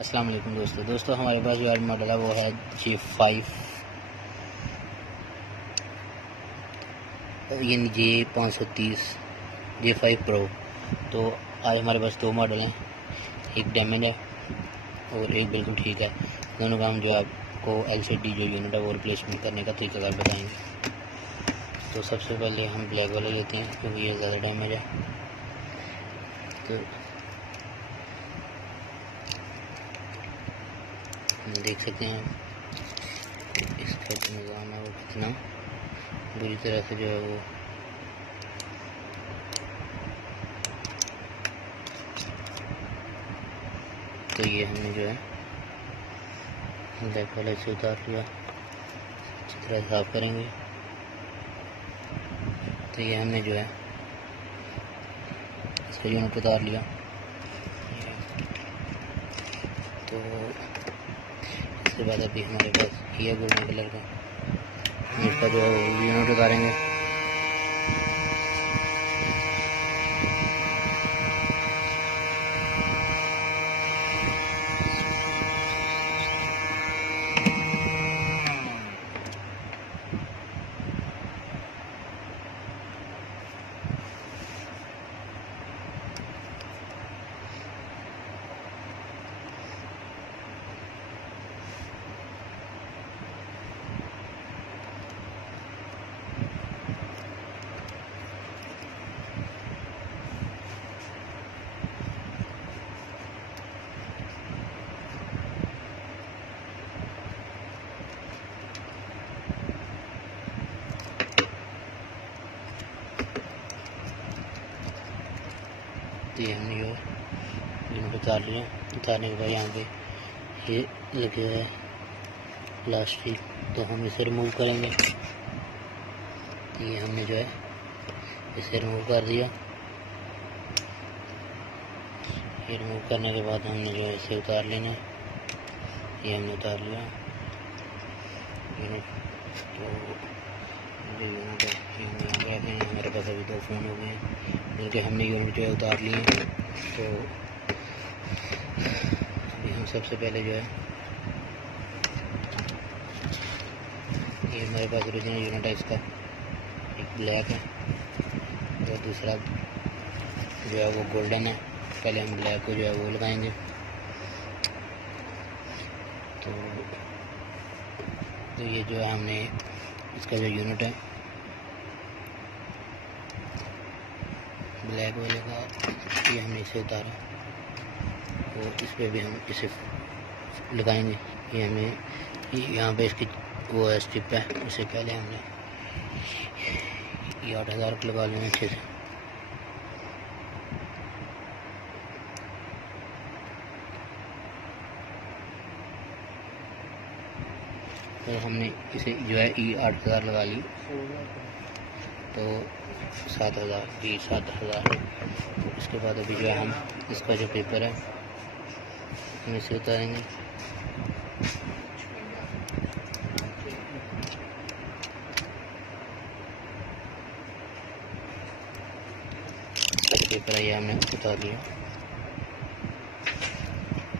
अस्सलाम वालेकुम दोस्तों हमारे पास जो मॉडल है वो है J5 J530 J5 Pro। तो आज हमारे पास दो मॉडल हैं, एक डैमेज है और एक बिल्कुल ठीक है। दोनों का हम जो आपको LCD जो यूनिट है वो रिप्लेसमेंट करने का तरीका बताएंगे। तो सबसे पहले हम ब्लैक वाला लेते हैं क्योंकि ये ज़्यादा डैमेज है। तो देख सकते हैं इसका जो निज़ाम है वो कितना बुरी तरह से जो है वो तो ये हमने जो है ब्लैक वाले से उतार लिया, अच्छी तरह साफ करेंगे। तो ये हमने जो है इसका यूनिट उतार लिया। तो इसके बाद अभी हमारे पास ये गोल्डन कलर का इसका जो यूनिट उतारेंगे। तो ये हमने यूनिट उतार लिया। उतारने के बाद यहाँ पे ये लगे है प्लास्टिक, तो हम इसे रिमूव करेंगे। तो ये हमने जो है इसे रिमूव कर दिया। ये रिमूव करने के बाद हमने जो है इसे उतार लेना है। ये हमने उतार लिया यूनिट। तो जो यूनिट है ये हमने हमारे पास अभी 2 फ़ोन हो गए हैं जिनके हमने यूनिट जो है उतार लिए। तो अभी हम सबसे पहले जो है ये हमारे पास ओरिजिनल यूनिट है, इसका एक ब्लैक है और दूसरा जो है वो गोल्डन है। पहले हम ब्लैक को जो है वो लगाएंगे। तो ये जो है हमने इसका जो यूनिट है ब्लैक वाले का, ये हमने इसे उतारा और इस पर भी हम इसे लगाएंगे। ये हमें यहाँ पे इसकी वो है स्ट्रिप है, इससे पहले हमने ये 8000 लगा लेंगे अच्छे से। तो हमने इसे जो है 8000 लगा ली, तो 7000 7000। उसके बाद अभी जो है हम इसका जो पेपर है हम इसे उतारेंगे। पेपर है ये हमने उतार लिया।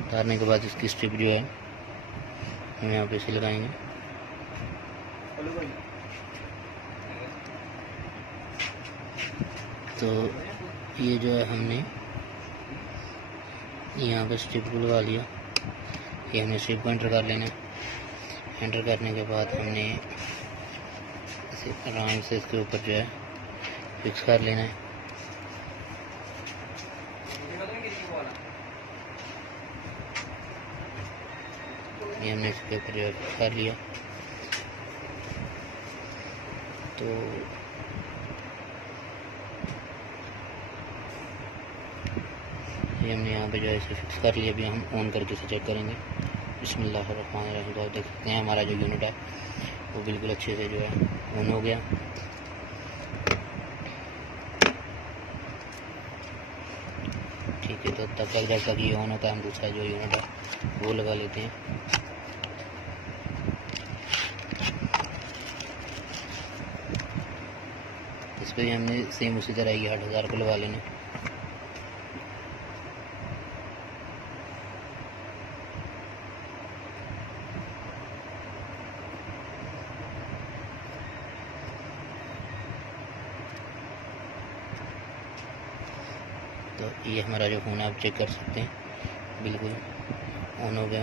उतारने के बाद इसकी स्ट्रिप जो है हम यहाँ पे इसे लगाएंगे। तो ये जो है हमने यहाँ पे स्ट्रिप को लगा लिया। ये हमने स्ट्रिप को एंटर कर लेना है। एंटर करने के बाद हमने इसे आराम से इसके ऊपर जो है फिक्स कर लेना है। ये हमने इसके ऊपर जो है फिक्स कर लिया। तो ये हमने यहाँ पे जो है इसे फिक्स कर लिया। अभी हम ऑन करके इसे चेक करेंगे। बिस्मिल्लाहिर्रहमानिर्रहीम। तो देख सकते हैं हमारा जो यूनिट है वो बिल्कुल अच्छे से जो है ऑन हो गया। ठीक है, तो तब तक जब तक ये ऑन होता है हम दूसरा जो यूनिट है वो लगा लेते हैं। इस पर हमने सेम उसी तरह ही 8000 को लगा लेना। ये हमारा जो फ़ोन है आप चेक कर सकते हैं, बिल्कुल ऑन हो गया।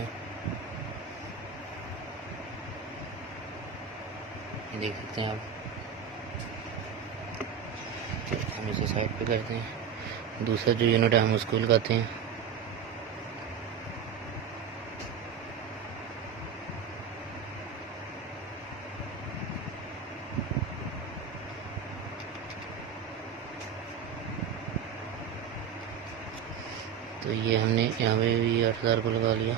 ये देख सकते हैं आप। हम इसे साइड पे करते हैं। दूसरा जो यूनिट है हम उसको लगाते हैं। तो ये हमने यहाँ पे भी 8000 को लगा लिया।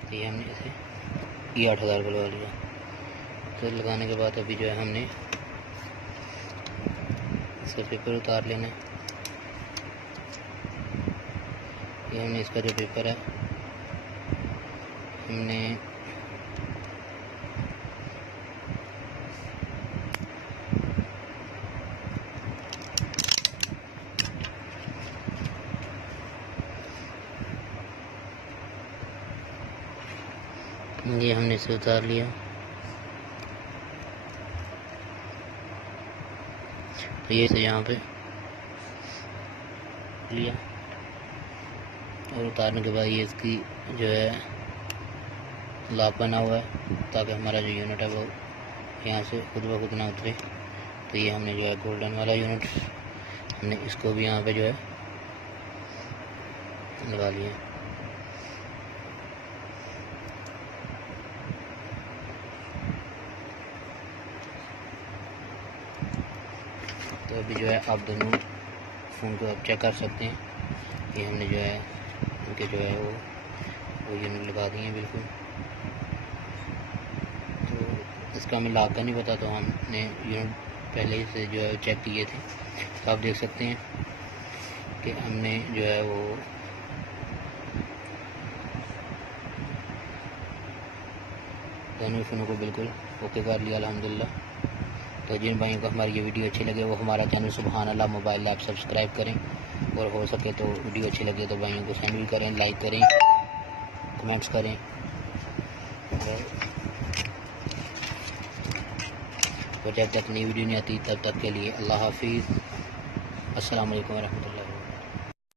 तो ये हमने इसे ये 8000 को लगा लिया। तो लगाने के बाद अभी जो है हमने इसका पेपर उतार लेना है। ये हमने इसका जो पेपर है हमने इसे उतार लिया। तो ये से यहाँ पे लिया और उतारने के बाद ये इसकी जो है लॉक बना हुआ है ताकि हमारा जो यूनिट है वो यहाँ से खुद ब खुद ना उतरे। तो ये हमने जो है गोल्डन वाला यूनिट हमने इसको भी यहाँ पे जो है लगा लिया। तो अभी जो है आप दोनों फ़ोन को आप चेक कर सकते हैं। ये हमने जो है उनके जो है वो यूनिट लगा दिए हैं बिल्कुल। तो इसका हमें लॉक का नहीं पता, तो हमने यूनिट पहले से जो है चेक किए थे। तो आप देख सकते हैं कि हमने जो है वो दोनों फ़ोनों को बिल्कुल ओके कर लिया अल्हम्दुलिल्लाह। तो जिन भाइयों को हमारी ये वीडियो अच्छी लगे वो हमारा चैनल सुभान अल्लाह मोबाइल लैब सब्सक्राइब करें, और हो सके तो वीडियो अच्छी लगे तो भाइयों को सेंड भी करें, लाइक करें, कमेंट्स करें। और जब तक नई वीडियो नहीं आती तब तक के लिए अल्लाह हाफिज़। अस्सलाम वालेकुम रहमतुल्लाह।